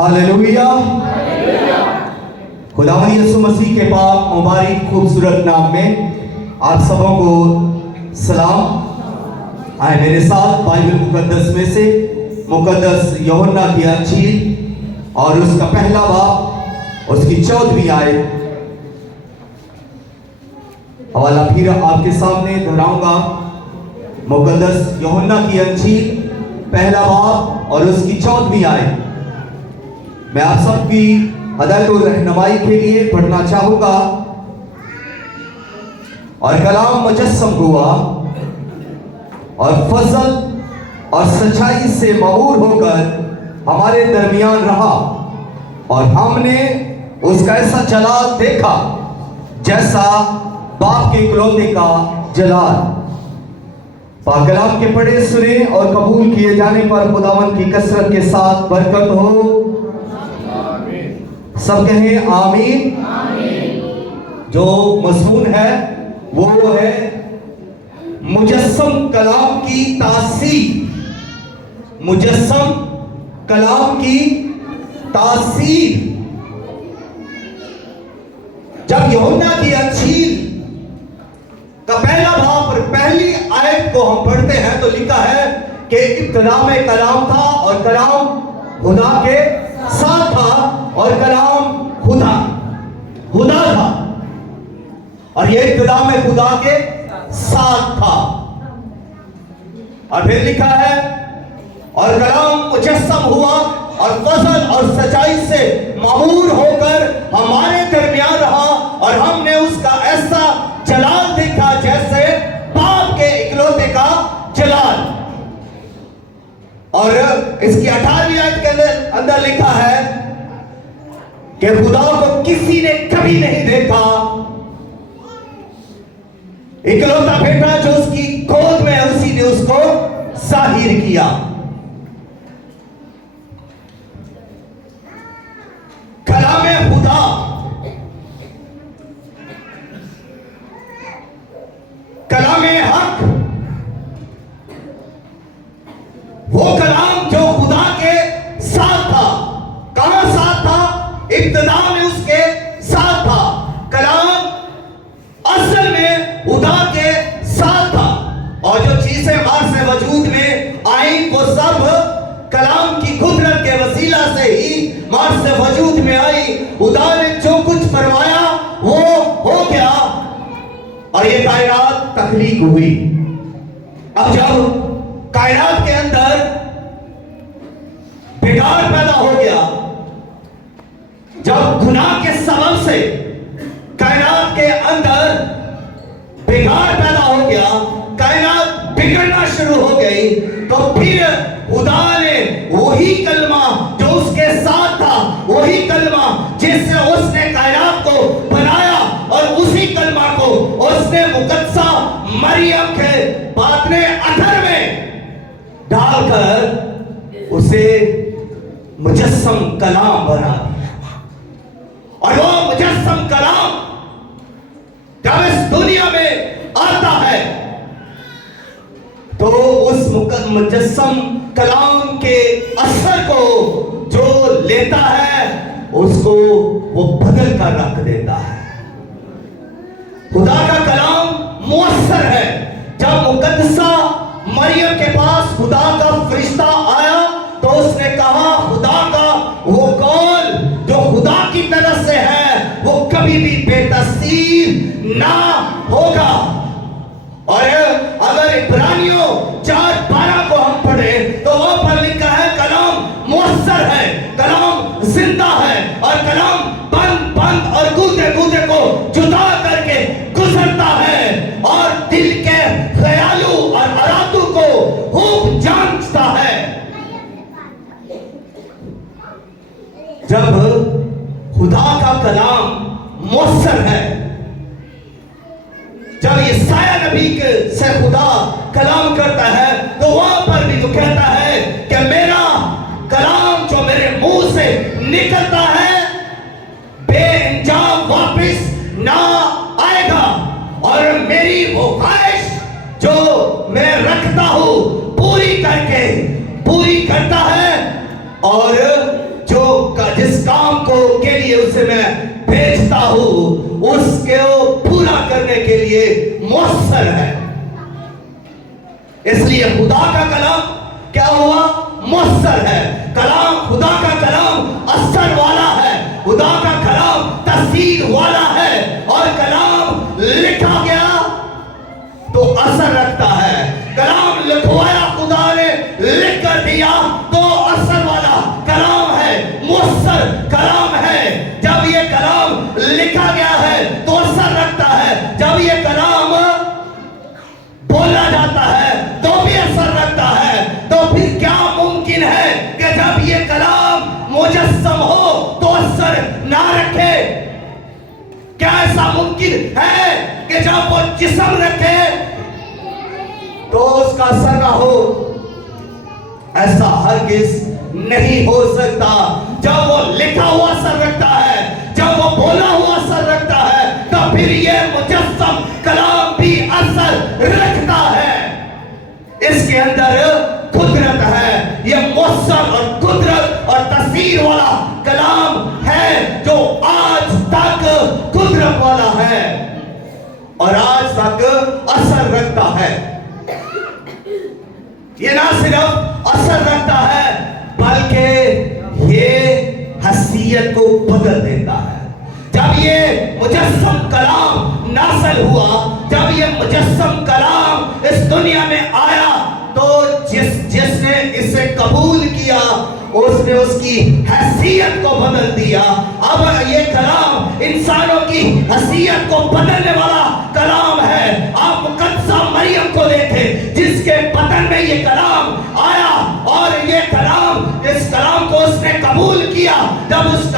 Hallelujah. खुदावंद यीशु मसीह के पाक मुबारक खूबसूरत नाम में आप सबों को सलाम। आए मेरे साथ बाइबल मुकद्दस में से मुकद्दस यूहन्ना की अंजील और उसका पहला बाब उसकी 14वीं आयत हवाला फिर आपके सामने दोहराऊंगा। मुकद्दस यूहन्ना की अंजील पहला बाब और उसकी 14वीं आयत मैं आप सबकी हदायत और रहनुमाई के लिए पढ़ना चाहूंगा। और कलाम मुजस्सम हुआ और फजल और सच्चाई से मऊर होकर हमारे दरमियान रहा, और हमने उसका ऐसा जलाल देखा जैसा बाप के इकलौते का जलाल। पाक कलाम के पढ़े सुने और कबूल किए जाने पर खुदावंद की कसरत के साथ बरकत हो। सब कहें आमीन। जो मज़मून है वो है मुजस्सम कलाम की तासीर। मुजस्सम कलाम की तासीर। जब यूहन्ना की अंजील का पहला बाब और पहली आयत को हम पढ़ते हैं तो लिखा है कि इब्तिदा में कलाम था और कलाम खुदा के साथ था और कलाम खुदा था, और ये इब्तिदा में खुदा के साथ था। और फिर लिखा है और कलाम मुजस्सम हुआ और फजल और सच्चाई से मामूर होकर हमारे दरमियान रहा, और हमने उसका ऐसा जलाल देखा जैसे बाप के इकलौते का जलाल। और इसकी 18वीं आयत के अंदर लिखा है कि खुदा को किसी ने कभी नहीं देखा, इकलौता बेटा जो उसकी गोद में है उसी ने उसको जाहिर किया। कलामे खुदा कलामे हक, वो कलाम जो खुदा के साथ था। कहां साथ था? इब्तिदा में उसके साथ था। कलाम असल में खुदा के साथ था, और जो चीजें मार से वजूद में आई वो सब कलाम की कुदरत के वसीला से ही मार से वजूद में आई। खुदा ने जो कुछ फरमाया वो हो गया और ये कायनात तख्लीक हुई। अब जब कायनात के अंदर बिगाड़ पैदा हो गया, जब गुनाह के सबब से कायनात के अंदर बिगाड़ पैदा हो गया, कायनात बिगड़ना शुरू हो गई, तो फिर खुदा ने वही कलमा जो उसके साथ था, वही कलमा जिससे उसने कायनात को बनाया, और उसी कलमा को उसने मुकद्दसा मरियम के बातने अथर में डालकर उसे मुजस्सम कलाम बना दिया। और वो मुजस्सम कलाम जब इस दुनिया में आता है तो उस मुजस्सम कलाम के असर को जो लेता है उसको वो बदल कर रख देता है। खुदा का कलाम मुअस्सर है। जब मुकद्दसा मरियम के पास खुदा का फरिश्ता आया तो उसने कहा खुदा का वो कौल जो खुदा की तरफ से है वो कभी भी बेतसीर ना होगा। और अगर इब्रानियों 4:12 को हम पढ़े तो वहां पर लिखा है कलाम मुअस्सर है, कलाम जिंदा है, और कलाम बंद और गूदे को जुदा करके गुजरता है, और दिल के ख्यालों और अरादों को खूब जांचता है। जब खुदा का कलाम मुअस्सर है, जब यशायाह नबी से खुदा कलाम करता है तो वहां पर भी तो कहता है कि मेरा कलाम जो मेरे मुंह से निकलता है बेअंजाम वापस ना आएगा, और मेरी वो ख्वाहिश जो मैं रखता हूं पूरी करता है, और जो मौसर है। इसलिए खुदा का कलाम क्या हुआ? मौसर है। कलाम, खुदा का कलाम असर वाला है, खुदा का कलाम तस्वीर वाला है, और कलाम लिखा गया तो असर रखता है। कलाम लिखवाया खुदा ने, लिख कर दिया तो असर वाला कलाम है, मौसर कलाम है। जब ये कलाम लिखा गया है तो असर रखता है, जब ये कलाम बोला जाता है तो भी असर रखता है। तो फिर क्या मुमकिन है कि जब ये कलाम मुजस्सम हो तो असर ना रखे? क्या ऐसा मुमकिन है कि जब वो जिस्म रखे तो उसका असर ना हो? ऐसा हरगिज़ नहीं हो सकता। जब वो लिखा हुआ असर रखता है, जब वो बोला हुआ असर रखता है, तो फिर ये मुजस्सम कलाम भी असर रखता है। इसके अंदर कुदरत है। ये मौसर और कुदरत और तस्वीर वाला कलाम है जो आज तक कुदरत वाला है और आज तक असर रखता है। ये ना सिर्फ असर रखता है बल्कि ये हसीयत को बदल देता है। जब ये मुजस्सम कलाम नाज़िल हुआ, जब ये मुजस्सम कलाम इस दुनिया में आया, तो जिसने इसे कबूल किया उसने उसकी हैसियत को बदल दिया। अब ये कलाम इंसानों की हैसियत को बदलने वाला कलाम है। आप मुक़द्दसा मरियम को देखें जिसके बदन में ये कलाम आया, और ये कलाम, इस कलाम को उसने कबूल किया। जब इस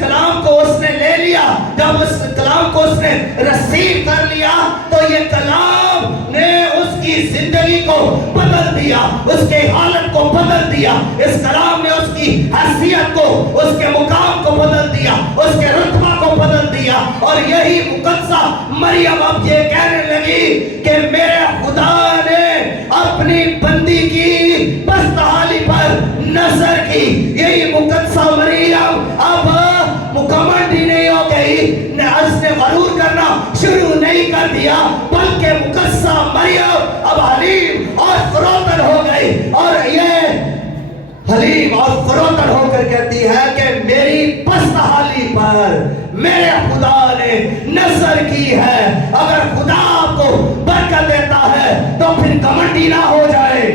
कलाम को उसने ले लिया, जब उस कलाम को उसने रसीव कर लिया, तो ये कलाम ने उसकी जिंदगी को बदल दिया, उसके हालत को बदल दिया। इस कलाम ने उसकी हैसियत को, उसके मुकाम को बदल दिया, उसके रुतबा को बदल दिया। और यही मुक़द्दसा मरियम अब ये कहने लगी कि मेरे खुदा ने अपनी बंदी की बदहाली पर नजर की। यही मुक़द्दसा मरियम अब मुकम्मल नहीं हो गई, उसने गरूर करना शुरू नहीं कर दिया, बल्कि मुक़द्दसा मरियम अब हलीम और फरोतन हो गई। और ये हलीम और फरोतन होकर कहती है कि मेरी बदहाली पर मेरे खुदा ने नजर की है। अगर खुदा आपको बरकत देता है तो फिर घमंडी ना हो जाए।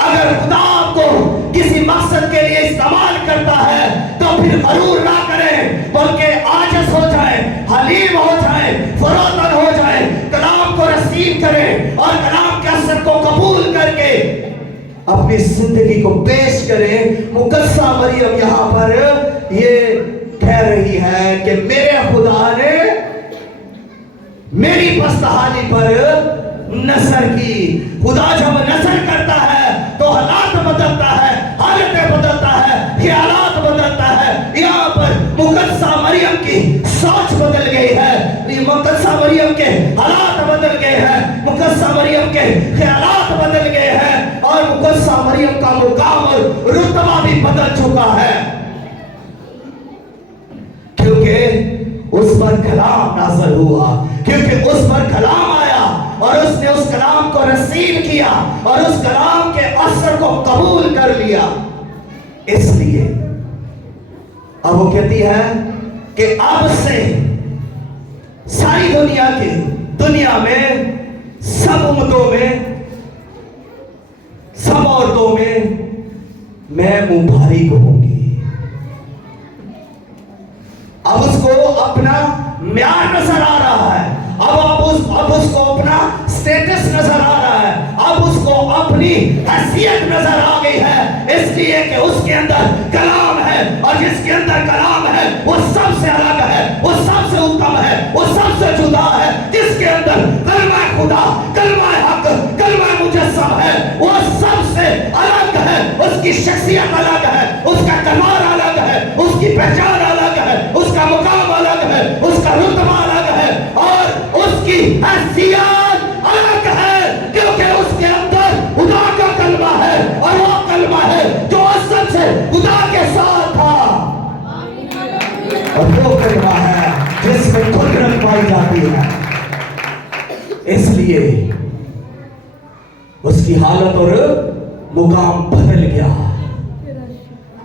अगर खुदा आपको किसी मकसद के लिए इस्तेमाल करता है तो फिर गरूर ना करें, बल्कि आजिज़ हो जाए, हलीम हो जाए, फरोतन हो जाए, कलाम को रसीव करें और कलाम के असर को कबूल करके अपनी जिंदगी को पेश करें। मुक़द्दसा मरियम यहाँ पर ये कह रही है कि मेरे खुदा ने मेरी बदहाली पर नजर की। खुदा जब नजर करता है तो हालात बदलता है, हालतें बदलता है, ख्यालात बदलता है। यहाँ पर मुक़द्दसा मरियम की सोच बदल गई है, मुक़द्दसा मरियम के हालात बदल गए हैं, मुक़द्दसा मरियम के ख्यालात बदल गए हैं, और मुक़द्दसा मरियम का मुकाम और रुतबा भी बदल चुका है, क्योंकि उस पर कलाम नाज़िल हुआ, क्योंकि उस पर कलाम आया और उसने उस कलाम को रसीव किया और उस कलाम के असर को कबूल कर लिया। इसलिए अब वो कहती है कि अब से सारी दुनिया में सब उम्मतों में, सब औरतों में मैं मुबारक होंगी। अब उसको अपना म्यार नजर आ रहा है, अब उसको अपना स्टेटस नजर आ रहा है, अब उसको अपनी हैसियत नजर आ गई है, इसलिए कि उसके अंदर कलाम है, और जिसके अंदर कलाम है वो सबसे अलग है, वो सबसे उत्तम है, वो सबसे जुदा है। जिसके अंदर कलमा खुदा, कलमा हक, कलमा मुजस्सम है, वो सबसे अलग है, उसकी शख्सियत अलग है, उसका कमाल अलग है, उसकी पहचान अलग है, उसका मुकाम अलग है, उसका रुतबा अलग है, और उसकी हैसियत अलग है, क्योंकि उसके अंदर खुदा का कलमा है, और वो कलमा है जो असल से खुदा के साथ था, और वो कलमा है जिसमें कुदरत पाई जाती है। इसलिए उसकी हालत और मुकाम बदल गया।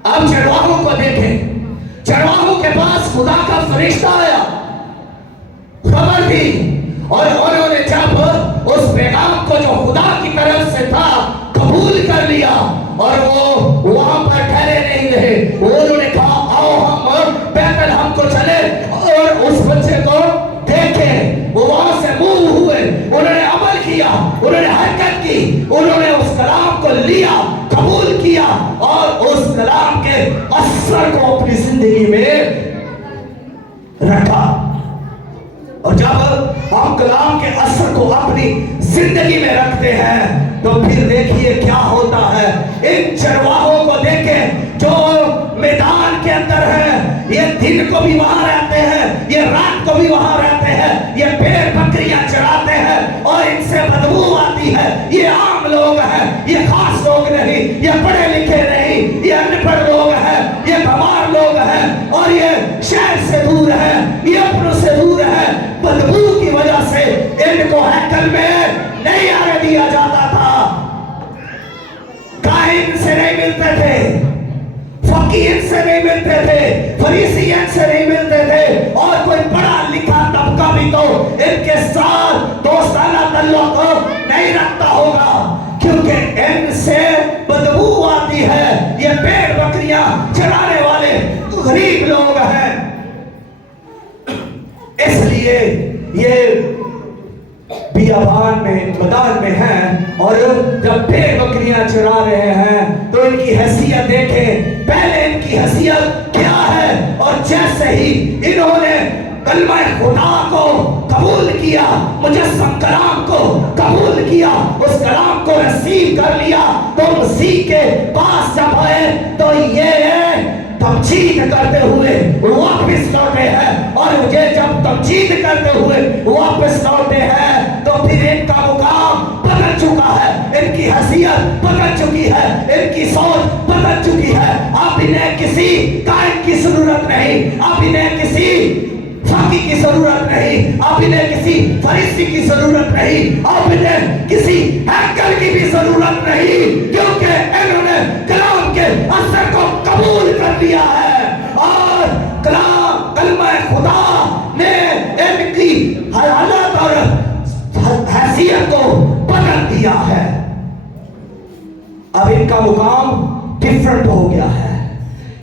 अब चरवाहों को देखें, चरवाहों के पास खुदा का फरिश्ता आया, खबर दी, और उन्होंने जब उस पैगाम को जो खुदा की तरफ से था कबूल कर लिया, और वो वहां पर ठहरे नहीं रहे, उन्होंने कहा आओ हम बैतलहम को चले और उस बच्चे को देखें। वो वहां से मूव हुए, उन्होंने अमल किया, उन्होंने हरकत की, उन्होंने उस कलाम को लिया, कबूल किया और उस कलाम के असर को अपनी जिंदगी में रखा। और जब हम कलाम के असर को अपनी जिंदगी में रखते हैं तो फिर देखिए क्या होता है। इन चरवाहों को देखें जो मैदान के अंदर है, ये दिन को भी वहां रहते हैं, ये रात को भी वहां रहते हैं, ये भेड़ बकरियां चराते हैं और इनसे बदबू आती है। ये आम लोग हैं, ये खास लोग नहीं, ये पढ़े लिखे नहीं, ये अनपढ़ लोग हैं, ये बीमार लोग हैं और ये शहर से दूर है, ये अपनों से दूर है। बदबू की वजह से इनको हैकल में नहीं आने दिया जाता था, काहिन से नहीं मिलते थे, फकीर से नहीं मिलते थे, फरीसियन से नहीं मिलते थे, और कोई पढ़ा लिखा तबका भी तो इनके साथ दोस्ताना ताल्लुक नहीं रखता होगा, क्योंकि इनसे बदबू आती है। ये भेड़ बकरियां चराने वाले गरीब लोग हैं, इसलिए ये बियाबान में मैदान में हैं, और जब भेड़ बकरियां चरा रहे हैं तो इनकी हैसियत देखें। पहले इनकी हैसियत क्या है, और जैसे ही इन्होंने कलमा खुदा को कबूल किया, मुजस्सम कलाम को कबूल किया, उस कलाम को रिसीव कर लिया, तो मसीह के पास जब आए तो ये तमजीद करते हुए वापस लौटे हैं, और मुझे जब तमजीद करते हुए वापस लौटे हैं तो फिर इनका मुकाम बदल चुका है, इनकी हैसियत बदल चुकी है, इनकी सोच बदल चुकी है। अब इन्हें किसी कायद की जरूरत नहीं, अब इन्हें किसी फकी की जरूरत नहीं, अब इन्हें किसी फरीसी की जरूरत नहीं, अब इन्हें किसी हैकल की भी जरूरत नहीं, क्योंकि इन्होंने कलाम के असर को कबूल कर लिया है, और कलाम कलमा खुदा ने इनकी हालत और हैसियत को बदल दिया है। अब इनका मुकाम डिफरेंट हो गया है।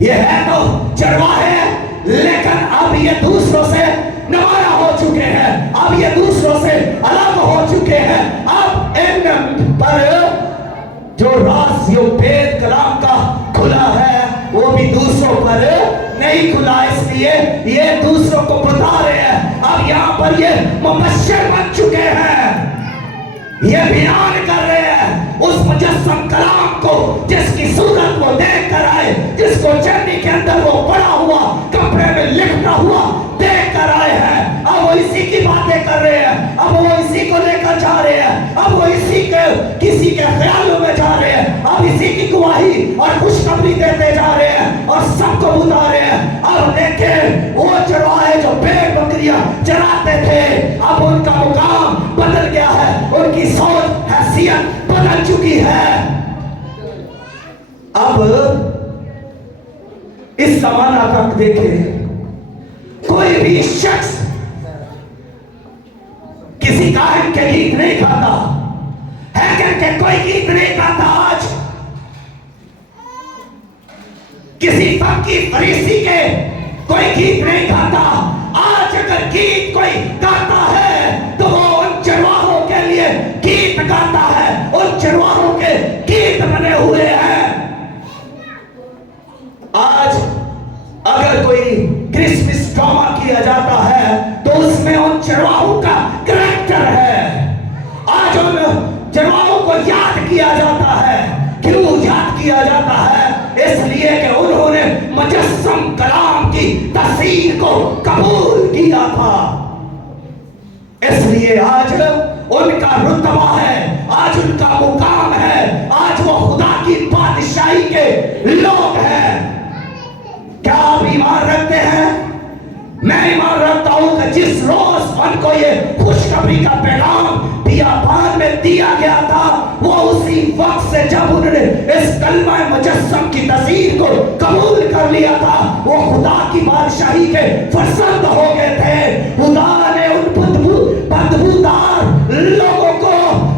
ये है तो चरवाहे, लेकिन अब ये दूसरों से नवारा हो चुके हैं, अब ये दूसरों से अलग हो चुके हैं। अब इन पर जो राज जो भेद कलाम का खुला है वो भी दूसरों पर नहीं खुला, इसलिए ये दूसरों को बता रहे हैं। अब यहाँ पर ये मुबश्शिर बन चुके हैं, ये बयान कर रहे हैं उस मुजस्सम कलाम को जिसकी सूरत वो देख कर आए, जिसको चन्नी के अंदर वो पड़ा हुआ कपड़े में लिखता हुआ देख कर आए हैं। अब वो इसी की बातें कर रहे हैं, अब वो इसी को लेकर जा रहे हैं, अब वो इसी के किसी के ख्यालों में जा रहे हैं, अब इसी की गवाही और खुशखबरी देते जा रहे हैं और सबको बता रहे हैं। अब देखें वो चरवाहे जो भेड़ बकरियां चराते थे, अब उनका मुकाम बदल गया है, उनकी सोच हैसियत बदल चुकी है। अब इस जमाना तक देखें, कोई भी शख्स किसी काहिन के गीत नहीं गाता, हैकल के कोई गीत नहीं गाता, आज किसी फकी फरीसी के कोई गीत नहीं गाता। आज अगर गीत कोई गाता है तो वो उन चरवाहों के लिए गीत गाता है, उन चरवाहों के गीत बने हुए हैं। आज अगर कोई क्रिसमस ड्रामा किया जाता है तो उसमें उन चरवाहों का कैरेक्टर है। आज उन चरवाहों को याद किया जाता है। क्यों याद किया जाता है? इसलिए कि उन्होंने मुजस्सम कलाम की तस्वीर को कबूल किया था। इसलिए आज उनका रुतबा है, आज उनका मुकाम है, आज वो खुदा की बादशाही के लोग हैं। क्या आप ईमान रखते हैं? मैं ईमान रखता हूं कि जिस रोज उनको ये खुश खुशखबरी का पैगाम बियाबान में दिया गया था, वो उसी वक्त से जब उन्होंने इस कलमा मुजस्सम की तस्वीर को कबूल कर लिया था, वो खुदा की बादशाही के फरजंद हो गए थे। खुदा ने उन बदबूदार लोगों को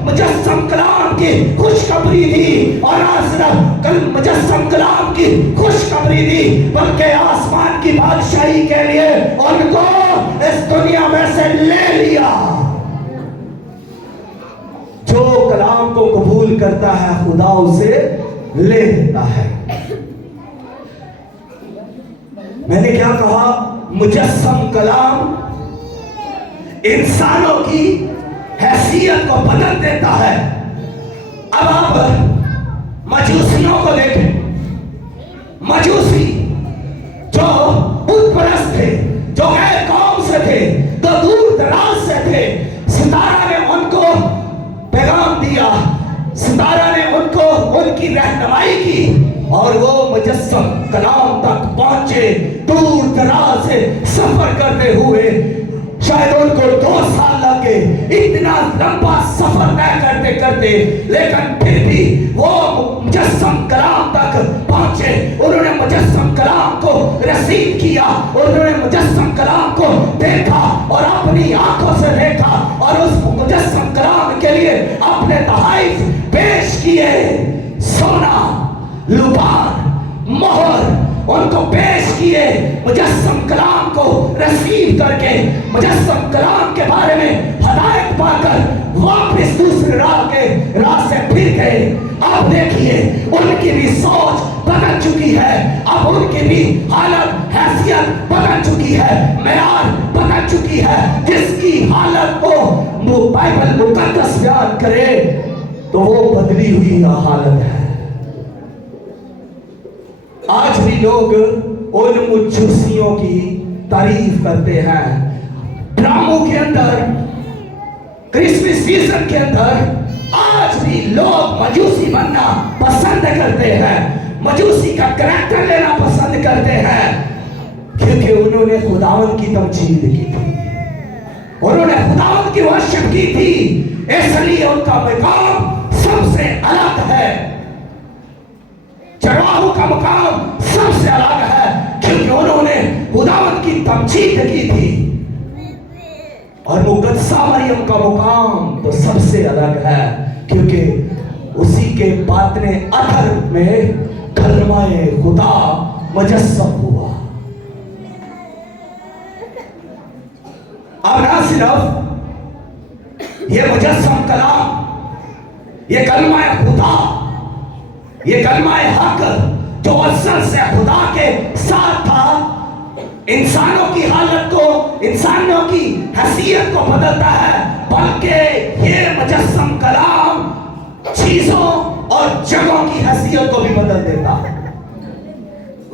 मुजस्सम कलाम की खुशखबरी दी, और आज सिर्फ कल मुजस्सम कलाम की खुशखबरी दी, बल्कि आसमान की बादशाही के लिए उनको इस दुनिया में से ले लिया। जो कलाम को कबूल करता है खुदा उसे ले लेता है। मैंने क्या कहा? मुजस्सम कलाम इंसानों की हैसियत को बदल देता है। अब आप मजूसियों को देखें। मजूसी जो बुत परस्त थे, जो गैर कौम से थे, जो दूर दराज से थे, सितारा ने उनको पैगाम दिया, सितारा ने उनको उनकी रहनुमाई की, और वो मुजस्सम कलाम तक पहुंचे। दूर दराज से सफर करते हुए शायद उनको 2 साल लगे, इतना लंबा सफर तय करते करते, लेकिन फिर भी वो मुजस्सम कलाम तक पहुंचे। उन्होंने मुजस्सम कलाम को रसीद किया, उन्होंने मुजस्सम कलाम को देखा और अपनी आंखों से देखा, और उस मुजस्सम कलाम के लिए अपने तहाइफ पेश किए। सोना, लुबान, मोहर उनको पेश किए। मुजस्सम कलाम को रसीद करके मुजस्सम कलाम के बारे में हदायत पाकर वापस दूसरे राह से फिर गए। अब देखिए उनकी भी सोच बदल चुकी है, अब उनकी भी हालत हैसियत बदल चुकी है, मेयार बदल चुकी है। जिसकी हालत को बाइबल मुकद्दस बयान करे तो वो बदली हुई हालत है। आज भी लोग उन मजूसियों की तारीफ करते हैं। ड्रामों के अंदर, क्रिसमस सीजन के अंदर आज भी लोग मजूसी बनना पसंद करते हैं, मजूसी का करैक्टर लेना पसंद करते हैं, क्योंकि उन्होंने खुदावंद की तमजीद की थी, उन्होंने खुदावंद की वर्शिप की थी, इसलिए उनका मकाम सबसे अलग है। चरवाहों का मकाम सबसे अलग है, क्योंकि उन्होंने खुदावंद की तमजीद की थी। और मुकद्दसा मरियम का मुकाम तो सबसे अलग है, क्योंकि उसी के बातने अथर में कलमाए खुदा मुजस्सम हुआ। अब ना सिर्फ ये मुजस्सम कलाम, ये कलमाए खुदा, ये कलमाए हक जो असल से खुदा के साथ था, इंसानों की हालत को, इंसानों की हैसियत को बदलता है, बल्कि ये मुजस्सम कलाम चीजों और जगहों की हैसियत को भी बदल देता है।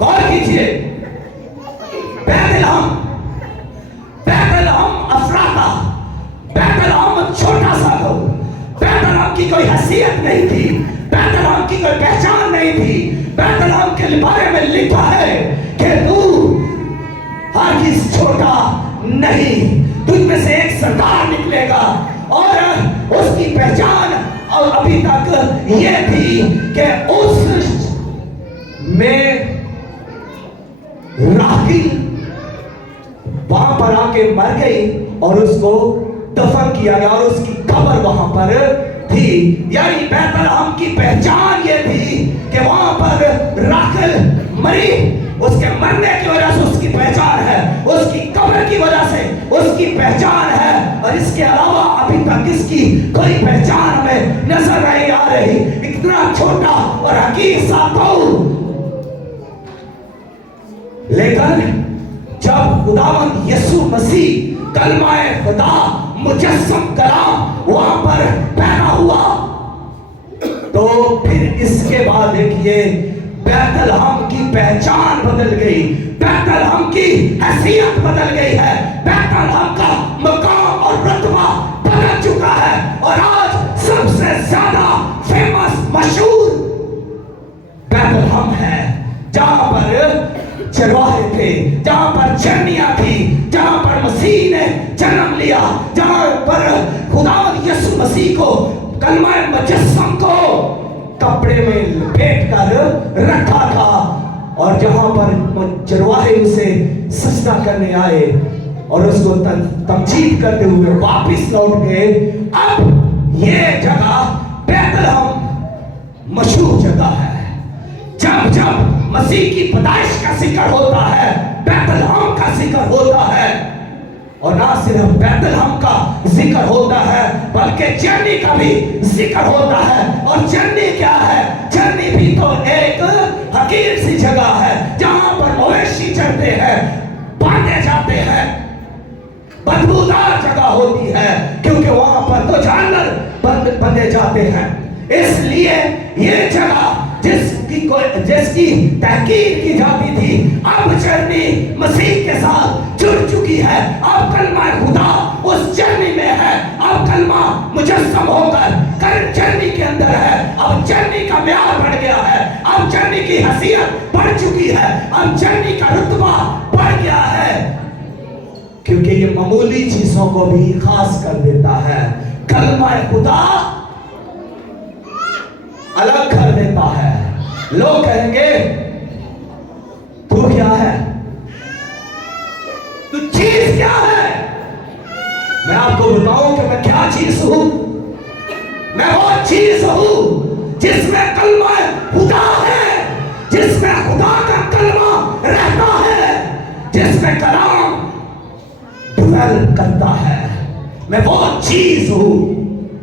गौर कीजिए, बैतलहम अफराता, बैतलहम छोटा सा था, बैतलहम की कोई हैसियत नहीं थी, बैतलहम की कोई पहचान नहीं थी। बैतलहम के बारे में लिखा है कि तू हरगिज़ छोटा नहीं, तुझ में से एक सरदार निकलेगा, और उसकी पहचान और अभी तक ये थी कि उस में राहिल वहां पर आके मर गई और उसको दफन किया गया और उसकी कब्र वहां पर थी। यानी बैतलहम की पहचान ये थी कि वहां पर राखल मरी, उसके मरने की वजह से उसकी पहचान है, उसकी कब्र की वजह से उसकी पहचान है, और इसके अलावा अभी तक इसकी कोई पहचान हमें नजर नहीं आ रही। इतना छोटा और हकीर सा तो, लेकिन जब खुदावंद यीशु मसीह कलमाए खुदा मुजस्सम कलाम वहां पर पैदा हुआ, तो फिर इसके बाद देखिए बैतलहम की पहचान बदल गई, बैतलहम की हैसियत बदल गई है, बैतलहम का मकाम और रुतबा बदल चुका है, और आज सबसे ज्यादा फेमस मशहूर बैतलहम है, जहां पर चरवाहे थे, जहां पर चरनियां थी, जहां पर मसीह ने जन्म लिया, जहां पर मसीह को, कलमा मुजस्सम को कपड़े में लपेट कर रखा था। और जहां पर चरवाहे उसे सजदा करने आए और उसको तमजीद करते हुए वापस लौट गए, अब ये जगह बैतलहम मशहूर जगह है। जब जब मसीह की पैदाइश का जिक्र होता है, बैतलहम का जिक्र होता है, और ना सिर्फ बैतलहम का जिक्र होता है बल्कि जर्नी का भी जिक्र होता है। और जर्नी क्या है? जर्नी भी तो एक हकीर सी जगह है जहां पर मवेशी चढ़ते हैं, बांधे जाते हैं, बदबूदार जगह होती है क्योंकि वहां पर तो जानवर बंधे जाते हैं। इसलिए ये जगह जिसकी तहकीर की जाती थी, अब जर्नी मसीह के साथ जुड़ चुकी है। अब कलमा खुदा उस जर्नी में है। अब कलमा मुजस्सम होकर जर्नी के अंदर है। अब जर्नी का म्यार बढ़ गया है। अब जर्नी की हैसियत बढ़ चुकी है। अब जर्नी का रुतबा बढ़ गया है, क्योंकि ये मामूली चीजों को भी खास कर देता है। कलमा खुदा अलग कर देता है। लोग कहेंगे तू क्या है, तू चीज क्या है? मैं आपको बताऊं कि मैं क्या चीज हूं। मैं वो चीज हूं जिसमें कलमा खुदा है, जिसमें खुदा का कलमा रहता है, जिसमें कलाम ड्वेल करता है। मैं वो चीज हूं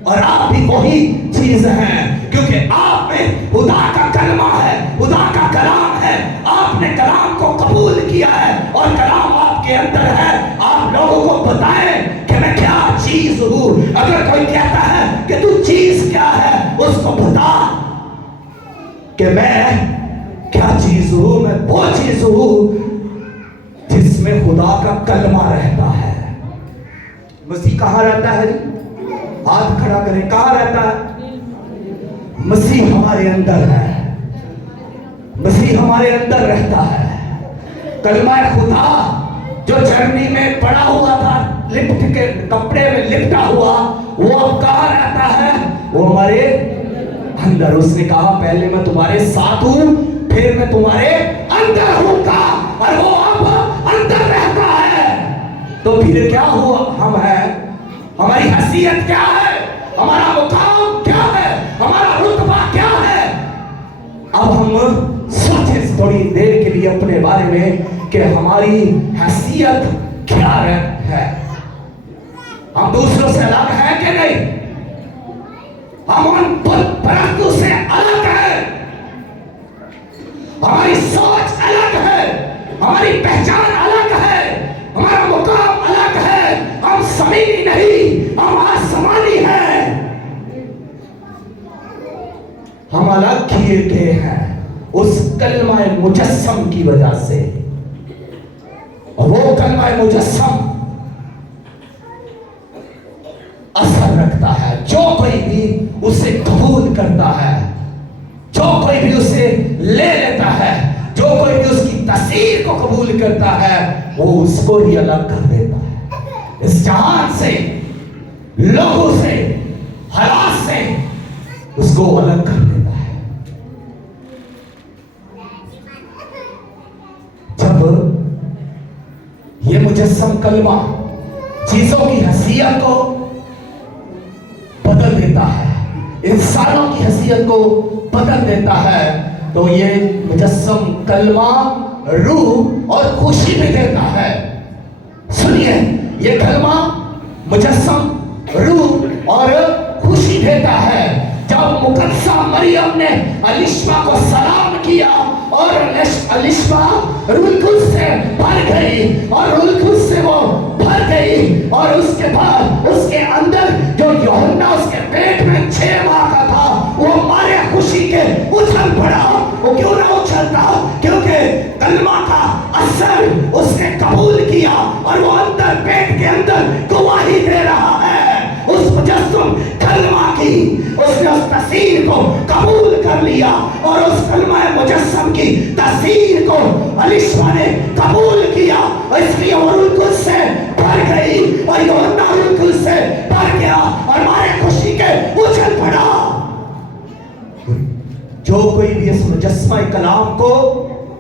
और आप भी वही चीज हैं, क्योंकि आप में खुदा का कलमा है, खुदा का कलाम है। आपने कलाम को कबूल किया है और कलाम आपके अंदर है। आप लोगों को बताएं कि मैं क्या चीज हूं। अगर कोई कहता है कि तू चीज क्या है, उसको बता कि मैं क्या चीज हूं। मैं वो चीज हूं जिसमें खुदा का कलमा रहता है। मसीह कहां रहता है? हाथ खड़ा करें, कहां रहता है? मसीह हमारे अंदर है। मसीह हमारे अंदर रहता है। कलमा खुदा जो जर्नी में पड़ा हुआ था, लिपट के कपड़े में लिपटा हुआ, वो अब कहां रहता है? वो हमारे अंदर। उसने कहा पहले मैं तुम्हारे साथ हूं, फिर मैं तुम्हारे अंदर होऊंगा, और वो अब अंदर रहता है। तो फिर क्या हुआ? हम हैं। हमारी हैसियत क्या है? हमारा मुकाम क्या है? हमारा रुतबा क्या है? अब हम सोचे थोड़ी देर के लिए अपने बारे में कि हमारी हैसियत क्या है। हम दूसरों से अलग है कि नहीं? हम उन परस्तों से अलग है। हमारी सोच अलग है, हमारी पहचान अलग है, हमारा मुकाम अलग है। हम ज़मीनी नहीं, हम आसमानी हैं। हम अलग किए गए हैं उस कलमा मुजस्सम की वजह से। और वो कलमा मुजस्सम असर रखता है। जो कोई भी उसे कबूल करता है, जो कोई भी उसे ले लेता है, जो कोई भी उसकी तस्वीर को कबूल करता है, वो उसको ही अलग कर देता है। इस जहान से, लोगों से, हालात से उसको अलग कर देता है। जब ये मुजस्सम कलमा चीजों की हैसियत को बदल देता है, इंसानों की हैसियत को बदल देता है, तो ये मुजस्सम कलमा रूह और खुशी भी देता है। सुनिए, ये कलमा मुजस्सम रूह और खुशी देता है। जब मुकद्दसा मरियम ने अलिशमा को सलाम किया और अलिशमा रूह कुद्स से भर गई, और रूह कुद्स से वो भर गई, और उसके बाद उसके अंदर जो यूहन्ना उसके पेट में 6 माह का था, वो मारे खुशी के उछल पड़ा। वो क्यों ना उछलता? क्योंकि कलमा का असर उसने कबूल किया, और वो अंदर पेट के अंदर गवाही दे रहा है उस मुजस्सम कलमा की। उसने उस तस्वीर को कबूल कर लिया, और उस कलमा मुजस्सम की तस्वीर को अलिशमा ने कबूल किया, इसलिए वो रूह कुद्स से भर गई और यूहन्ना रूह से भर गया और मारे खुशी के उछल पड़ा। जो कोई भी इस मुजस्समा कलाम को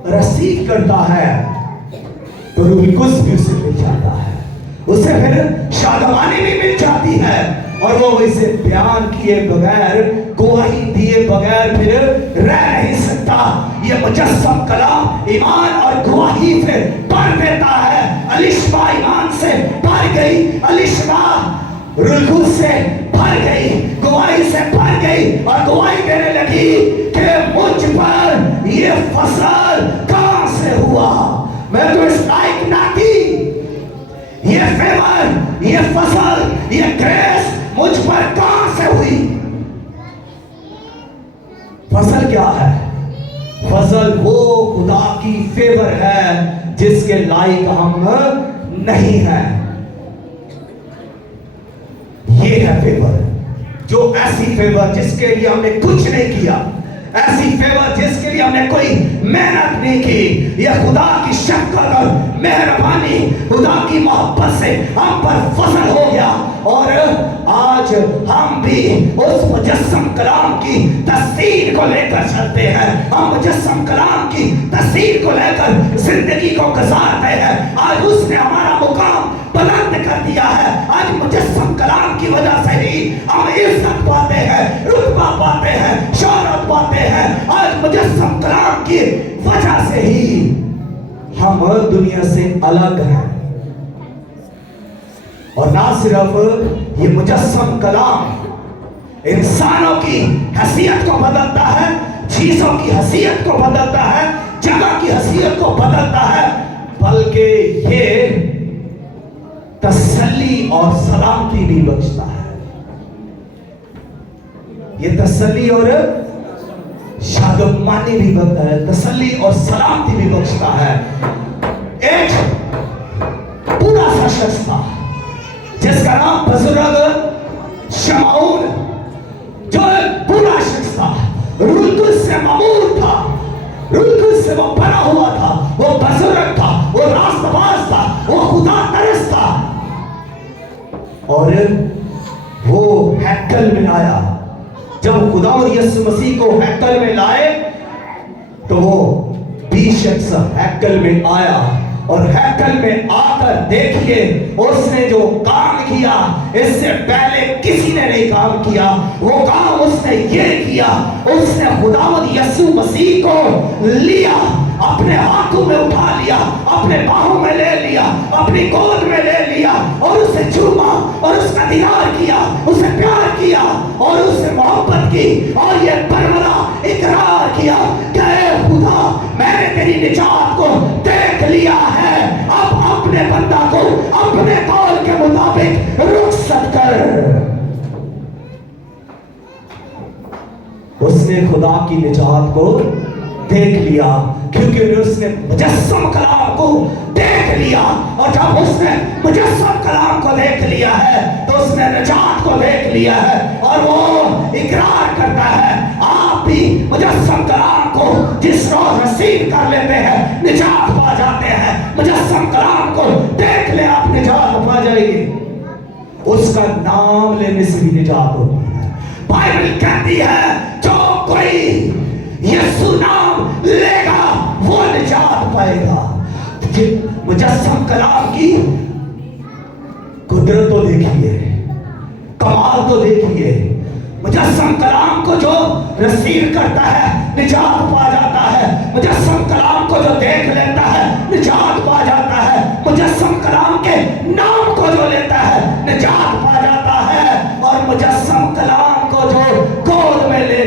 रसीद करता है तो रूह कुद्स भी उसे मिल जाता है, उसे फिर शादमानी भी मिल जाती है और वो इसे बयान किए बगैर, गवाही दिए बगैर फिर रह नहीं सकता। ये मुजस्सम कलाम ईमान और गवाही से भर देता है। अलिशबा ईमान से भर गई, अलिशबा रूह कुद्स से भर गई, गवाही से भर गई और गवाही देने लगी कि मुझ पर ये फसल कहां से हुआ, मैं तो इस लायक ना थी। ये फेवर, ये फसल, ये ग्रेस मुझ पर कहां से हुई। फसल क्या है? फसल वो खुदा की फेवर है जिसके लायक हम नहीं हैं। ये है फेवर, जो ऐसी फेवर जिसके लिए हमने कुछ नहीं किया, ऐसी फेवर जिसके लिए हमने कोई मेहनत नहीं की। यह खुदा की शफ़क़त और मेहरबानी, खुदा की मोहब्बत से हम पर फसल हो गया और आज हम भी उस मुजस्सम कलाम की तस्वीर को लेकर चलते हैं। हम मुजस्सम कलाम की तस्वीर को लेकर जिंदगी को गुजारते हैं। आज उसने हमारा मुकाम बुलंद कर दिया है। आज मुजस्सम कलाम की वजह से ही हम इज्जत पाते हैं, रुतबा पाते हैं, शोहरत पाते हैं। आज मुजस्सम कलाम की वजह से ही हम दुनिया से अलग हैं। और ना सिर्फ ये मुजस्सम कलाम इंसानों की हैसियत को बदलता है, चीजों की हैसियत को बदलता है, जगह की हैसियत को बदलता है, बल्कि ये तसल्ली और सलामती भी बख्शता है। ये तसल्ली और शादमानी भी बख्शता है, तसल्ली और सलामती भी बख्शता है। एक बूढ़ा सा शख्स था जिसका नाम बुजुर्ग शमऊन, जो एक बूढ़ा शख्स था, रूह कुद्स से ममूर था, रूह कुद्स से वो भरा हुआ था, वो बुजुर्ग था, वो रास्तबाज था, वो खुदा तरस था। और वो हैकल में आया। जब खुदा और यीशु मसीह को हैकल में लाए तो वो 20 शख्स हैकल में आया और हैकल में आकर देखिए उसने जो काम किया इससे पहले किसी ने नहीं काम किया। वो काम उसने ये किया, उसने खुदावंद यीशु मसीह को लिया, अपने हाथों में उठा लिया, अपने बाहों में ले लिया, अपनी गोद में ले लिया और उसे चूमा और उसका दीदार किया, उसे प्यार किया और उससे मोहब्बत की और ये बरमला इकरार किया कि खुदा मैंने तेरी निजात को देख लिया है, अब अपने बंदा को अपने कौल के मुताबिक रुखसत कर। उसने खुदा की निजात को देख लिया क्योंकि उसने मुजस्सम कलाम को देख लिया। और जब उसने मुजस्सम कलाम को देख लिया है तो उसने निजात को देख लिया है और वो इकरार करता है। आप भी मुजस्सम कलाम को जिस रोज रसीद कर लेते हैं निजात पा जाते हैं। मुजस्सम कलाम को देख ले, आप निजात पा जाएंगे। उसका नाम लेने से भी निजात होती है। बाइबल कहती है जो कोई यीशु नाम लेगा वो निजात पाएगा। मुजस्सम कलाम की कुदरत तो देखिए, कमाल तो देखिए। मुजस्सम कलाम को जो रसीद करता है निजात पा जाता है। मुजस्सम कलाम को जो देख लेता है निजात पा जाता है। मुजस्सम कलाम के नाम को जो लेता है निजात पा जाता है। और मुजस्सम कलाम को जो गोद में ले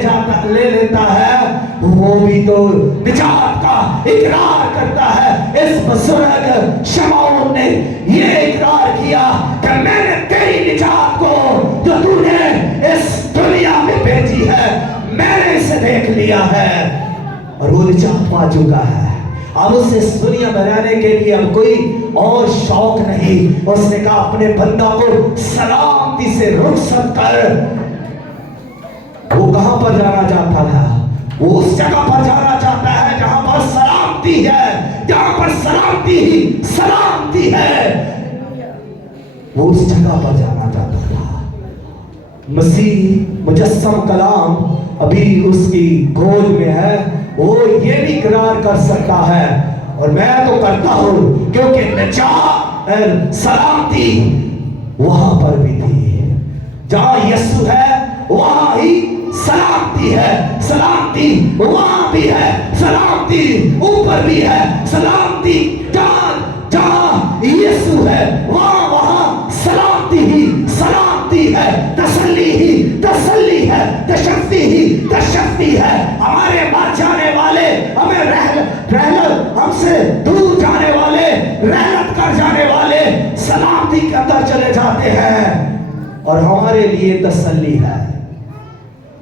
लेता है वो भी तो निजात का इकरार करता है। इस बुजुर्ग शमऊन ने ये इकरार किया कि मैंने तेरी निजात को जो तूने इस दुनिया में भेजी है मैंने इसे देख लिया है और वो निजात पा चुका है। अब उसे इस दुनिया में रहने के लिए अब कोई और शौक नहीं। उसने कहा अपने बंदा को सलामती से रुखसत कर। वो कहां पर जाना चाहता था? वो उस जगह पर जाना चाहता है जहां पर सलामती है, जहां पर सलामती ही सलामती है। वो उस जगह पर जाना चाहता था। मसीह मुजस्सम कलाम अभी उसकी गोद में है, वो ये भी इकरार कर सकता है और मैं तो करता हूं, क्योंकि निजात सलामती वहां पर भी थी। जहां यीशु है वहां ही सलामती है, सलामती वहां भी है, सलामती ऊपर भी है, सलामती जहां यीशु है वहां सलामती ही सलामती है, तसल्ली ही तसल्ली है, तशफ्फी ही तशफ्फी है। हमारे मर जाने वाले, हमें रहलत हमसे दूर जाने वाले, रहलत कर जाने वाले सलामती के अंदर चले जाते हैं और हमारे लिए तसल्ली है।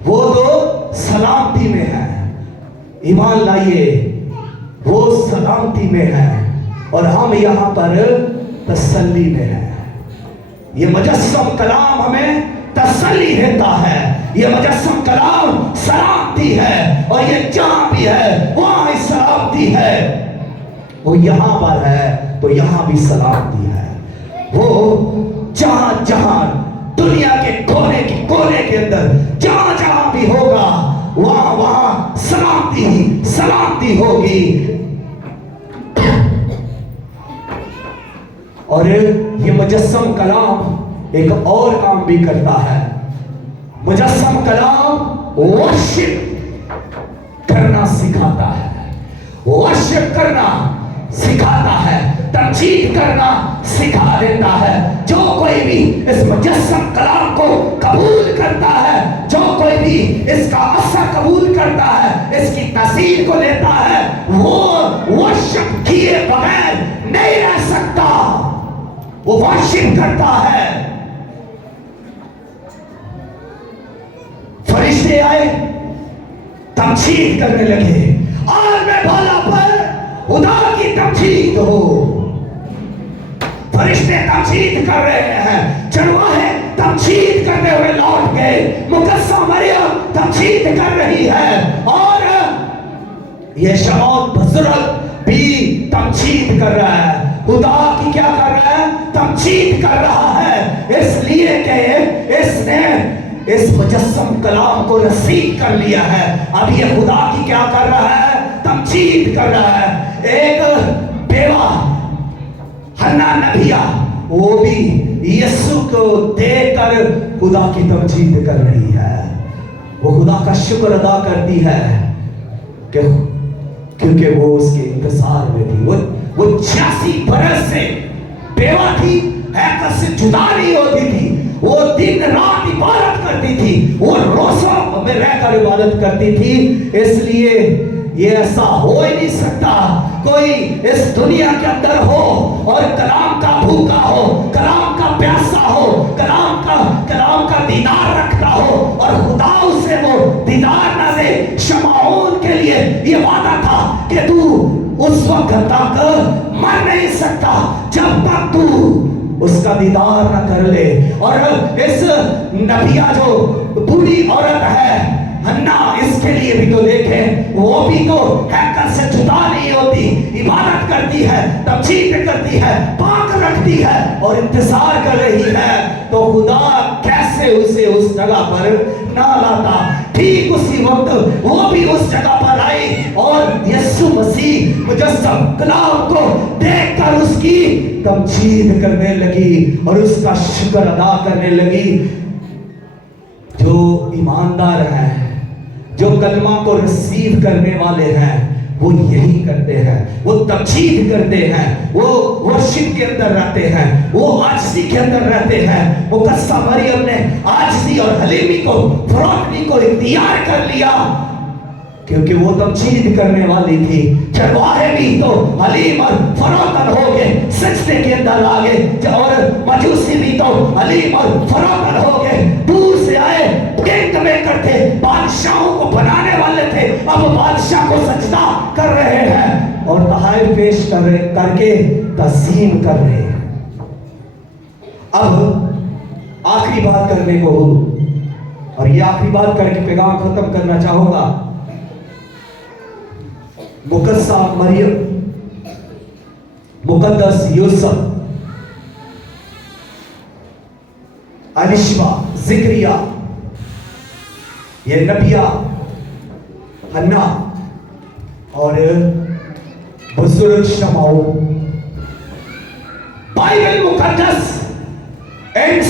वो तो सलामती में है, ईमान लाइए, वो सलामती में है और हम यहाँ पर तसल्ली में हैं। ये मुजस्सम कलाम हमें तसल्ली देता है, ये मुजस्सम कलाम सलामती है और ये जहां भी है वहां ही सलामती है। वो यहाँ पर है तो यहाँ भी सलामती है। वो जहां जहां दुनिया के कोने के अंदर जहां जहां भी होगा वहां वहां सलामती ही सलामती होगी। और ये मुजस्सम कलाम एक और काम भी करता है। मुजस्सम कलाम वर्शिप करना सिखाता है, वर्शिप करना सिखाता है, तमजीद करना सिखा देता है। जो कोई भी इस मुजस्सम कलाम को कबूल करता है, जो कोई भी इसका असर कबूल करता है, इसकी तसीर को लेता है, वो वर्शिप किए बगैर नहीं रह सकता, वो वर्शिप करता है। फरिश्ते आए, तमजीद करने लगे, और मैं बोला पर खुदा की तमजीद हो। फरिश्ते तमजीद कर रहे हैं, चरवाहे तमजीद करते हुए लौट गए, मुकद्दसा मरियम तमजीद कर रही है और ये शमौन बुजुर्ग भी तमजीद कर रहा है। खुदा की क्या कर रहा है? तमजीद कर रहा है, इसलिए कि इसने इस मुजस्सम कलाम को नसीब कर लिया है। अब ये खुदा की क्या कर रहा है? तमजीद कर रहा है। एक बेवा हन्ना नबिया, वो भी यीशु को देखकर खुदा की तमजीद कर रही है। वो खुदा का शुक्र अदा करती है कि क्योंकि वो उसके इंतजार में थी। वो 86 बरस से बेवा थी, हैकल से जुदा नहीं होती थी, वो दिन रात इबादत करती थी, वो रोज़ों में रहकर इबादत करती थी। इसलिए ये ऐसा हो ही नहीं सकता कोई इस दुनिया के अंदर हो और कलाम का भूखा हो, कलाम का प्यासा हो, कलाम का दीदार रखता हो और खुदा उसे वो दीदार न दे। शमौन के लिए ये वादा था कि तू उस वक्त तक मर नहीं सकता जब तक तू उसका दीदार न कर ले। और इस नबिया जो बूढ़ी औरत है हन्ना, इसके लिए भी तो देखें, वो भी तो हैकल से जुदा नहीं होती, इबादत करती है, तमजीद करती है, पाक रखती है और इंतजार कर रही है। तो खुदा कैसे उसे उस जगह पर ना लाता। ठीक उसी वक्त वो भी उस जगह पर आई और यीशु मसीह मुजस्सम कलाम को देखकर उसकी तमजीद करने लगी और उसका शुक्र अदा करने लगी। जो ईमानदार हैं, जो कलमा को रिसीव करने वाले हैं, वो यही करते हैं, वो तमजीद करते हैं, वो वर्शिप के अंदर रहते हैं, वो आजिज़ी के अंदर रहते हैं। मुकद्दसा मरियम ने आजिज़ी और हलीमी को, फरोख्ती को इख्तियार कर लिया क्योंकि वो तमजीद करने वाली थी। चरवाहे भी तो हलीम और फरोख्तन हो गए, सजदे के अंदर आ गए और मजूसी भी तो हलीम और फरोख्तन हो गए, दूर से आए, टेंट मेकर थे, बादशाहों को बनाने वाले थे, अब बादशाह को सजदा कर रहे हैं और तहाइफ पेश करके तस्लीम कर रहे हैं। अब आखिरी बात करने को हो और ये आखिरी बात करके पैगाम खत्म करना चाहूंगा। मुकद्दसा मरियम, मुकद्दस यूसुफ अलिशबा, जिक्रिया, ये नबिया, हन्ना और बुजुर्ग शमाओ। बाइबल मुकद्दस इन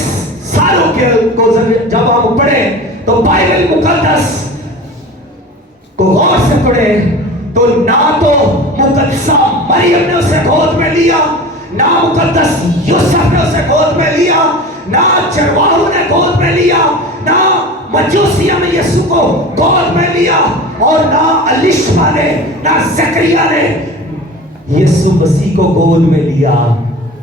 सालों के को जब हम पढ़े तो बाइबल मुकद्दस को गौर से पढ़े तो ना तो मुकद्दसा मरियम ने उसे गोद में लिया, ना मुकद्दस यूसुफ ने उसे गोद में लिया, ना चरवाहू ने गोद में लिया, ना मजूसिया ने यीशु को गोद में लिया, और ना अलिशबा ने, ना जकरिया ने यीशु मसीह को गोद में लिया।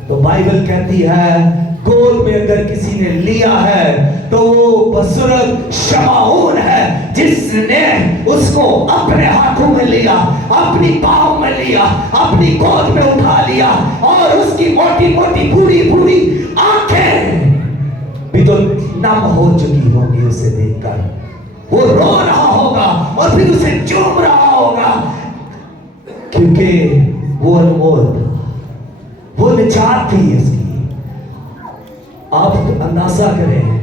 तो बाइबल कहती है गोद में अगर किसी ने लिया है तो वो बुजुर्ग शमाऊन है, जिसने उसको अपने हाथों में लिया, अपनी बाहों में लिया, अपनी गोद में उठा लिया, और उसकी मोटी मोटी बूढ़ी बूढ़ी आंखें भी तो नम हो चुकी होंगी उसे देखकर। वो रो रहा होगा और फिर उसे चूम रहा होगा, क्योंकि वो अनमोल था, वो निजात थी इसकी। आप अंदाजा करें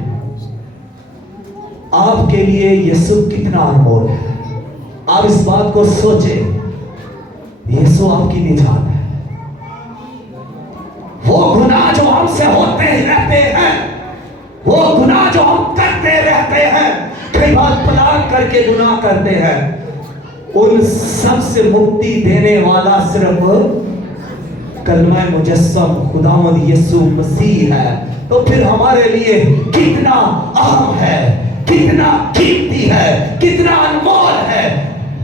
आपके लिए यीशु कितना अनमोल है। आप इस बात को सोचें, यीशु आपकी निजात है। वो गुनाह जो हमसे होते रहते हैं, वो गुनाह जो हम करते रहते हैं, कई बार प्लान करके गुनाह करते हैं, उन सब से मुक्ति देने वाला सिर्फ कलमा मुजस्सम खुदावंद यीशु मसीह है। तो फिर हमारे लिए कितना अहम है, कितना कीमती है, कितना अनमोल है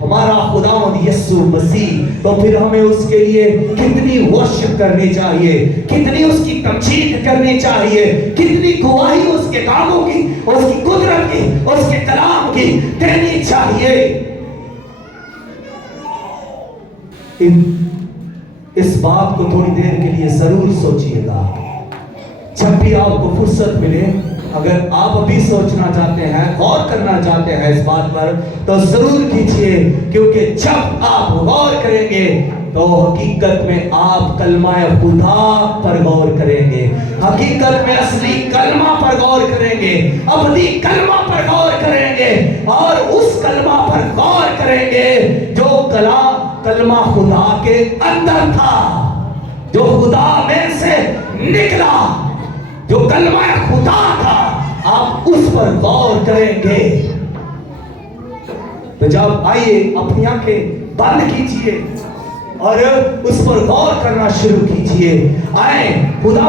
हमारा खुदावंद यीशु मसीह। तो फिर हमें उसके लिए कितनी वर्शिप करनी चाहिए, कितनी उसकी तमजीद करनी चाहिए, कितनी गवाही उसके कामों की, उसकी कुदरत की, उसके कलाम की देनी चाहिए। इस बात को थोड़ी देर के लिए जरूर सोचिएगा। जब भी आपको फुर्सत मिले, अगर आप अभी सोचना चाहते हैं, गौर करना चाहते हैं इस बात पर, तो जरूर कीजिए, क्योंकि जब आप गौर करेंगे तो हकीकत में आप कलमा खुदा पर गौर करेंगे, हकीकत में असली कलमा पर गौर करेंगे, अबदी कलमा पर गौर करेंगे, और उस कलमा पर गौर करेंगे जो कलमा खुदा के अंदर था, जो खुदा में से निकला, जो कलमा खुदा था। आप उस पर गौर करेंगे। तो जब आइए अपनी आंखें बंद कीजिए और उस पर गौर करना शुरू कीजिए। आए खुदा